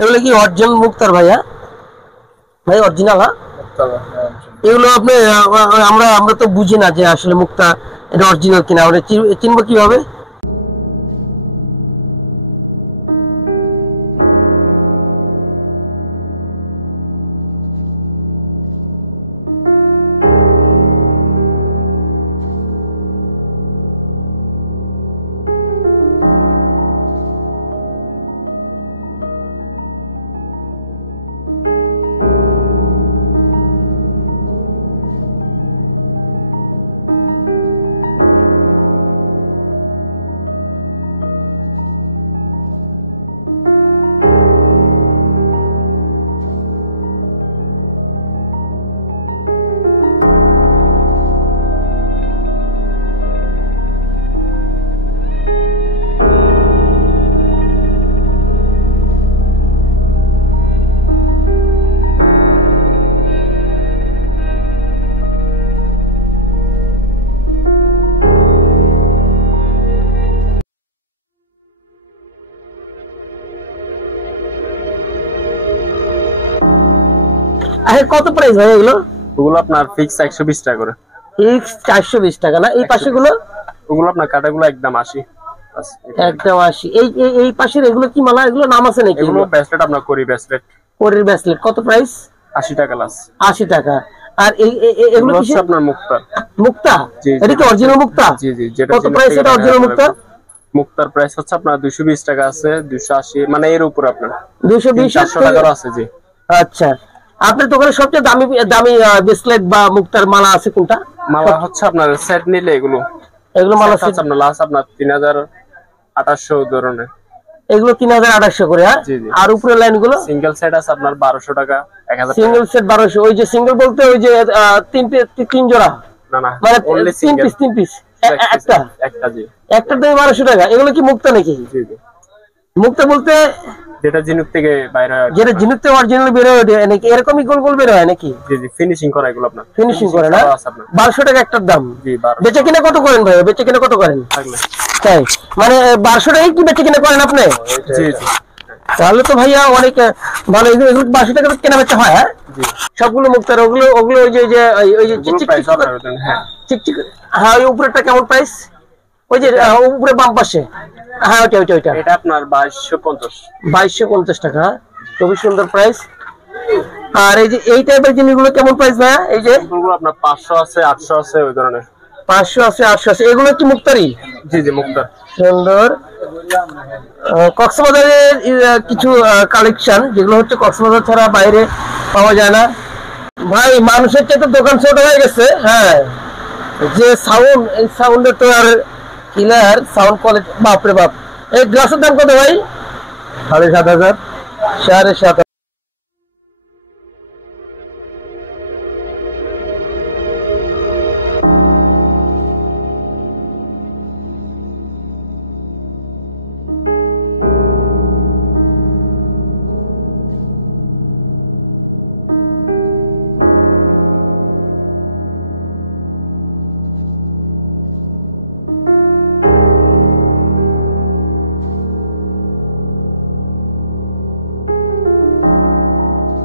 এগুলো কি অরিজিনাল মুক্তার ভাইয়া? ভাই অরিজিনাল? হ্যাঁ, এগুলো আপনি আমরা আমরা তো বুঝি না যে আসলে মুক্তা এটা অরিজিনাল কিনা, আমরা চিনবো কিভাবে? কত প্রাইস ভাই এগুলো? ওগুলো আপনার ফিক্স 120 টাকা করে। ফিক্স 420 টাকা না? এই পাশে গুলো? ওগুলো আপনার কাটাগুলো একদম 80। একদম 80। এই এই পাশের এগুলো কি মালা? এগুলো নাম আছে নাকি? এগুলো ব্রেসলেট, আপনার করি ব্রেসলেট। করির ব্রেসলেট কত প্রাইস? 80 টাকা লাস। 80 টাকা। আর এই এগুলো কি আপনার মুক্তা? মুক্তা? এটা কি অরিজিনাল মুক্তা? জি জি। যেটা কত প্রাইস এটা অরিজিনাল মুক্তা? মুক্তার প্রাইস হচ্ছে আপনার 220 টাকা আছে, 280, মানে এর উপর আপনার 220 টাকা আছে। জি। আচ্ছা, আপনার দোকানে সবচেয়ে দামি দামি ব্রেসলেট বা মুক্তার মালা আছে কোনটা? মালা হচ্ছে আপনার সেট নিলে এগুলো মালা সেট আপনার লাস্ট আপনার 3800 ধরনের। এগুলো 3800 করে। হ্যাঁ। আর উপরে লাইন গুলো সিঙ্গেল সেট আছে আপনার 1200 টাকা, 1000 টাকা। Single set 1200। ওই যে সিঙ্গেল বলতে ওই যে তিন জোড়া? না না, মানে তিন পিস একটা একটা। জি। একটা দাম 1200 টাকা। এগুলো কি মুক্তা নাকি? জি জি। মুক্তা বলতে যেটা জিনুক থেকে বাইরে হয়, যেটা জিনুক থেকে অরিজিনাল বের হয় নাকি? এরকমই গোল গোল বের হয় নাকি? জি জি। ফিনিশিং করা এগুলো আপনার। ফিনিশিং করে না? 1200 টাকা একটার দাম। জি। 1200। বেচে কিনা কত করেন ভাই? বেচে কিনা কত করেন? তাই মানে 1200 টাকায় কি বেচে কিনা করেন আপনি? জি জি। তাহলে তো ভাইয়া অনেক ভালো। এগুলো 1200 টাকা কেনা বেচা হয়? হ্যাঁ। সবগুলো মুক্তার? ওগুলো ওই যে চিকচিক? হ্যাঁ চিকচিক। হ্যাঁ, ওই উপরেরটা কেমন প্রাইস? ওই যে উপরে বাম পাশে? হ্যাঁ, ওইটা এটা আপনার 2250 টাকা। খুবই সুন্দর প্রাইস। আর এই যে এই টাইপের জিনিসগুলো কেমন প্রাইস ভাইয়া? এই যে আপনার 500 আছে, 800 আছে, ওই ধরনের। 500 আছে, 800 আছে। এগুলো কি মুক্তারই? জি জি, মুক্তার। সুন্দর। কক্সবাজারের কিছু কালেকশন যেগুলো হচ্ছে কক্সবাজার ছাড়া বাইরে পাওয়া যায় না ভাই। মানুষের চেয়ে তো দোকান ছোট হয়ে গেছে। হ্যাঁ, যে সাউন্ড, এই সাউন্ডের তো আর ক্লিয়ার সাউন্ড কোয়ালিটি, বাপরে বাপ। এই গ্লাসের দাম কত ভাই? 7,500। 7,500।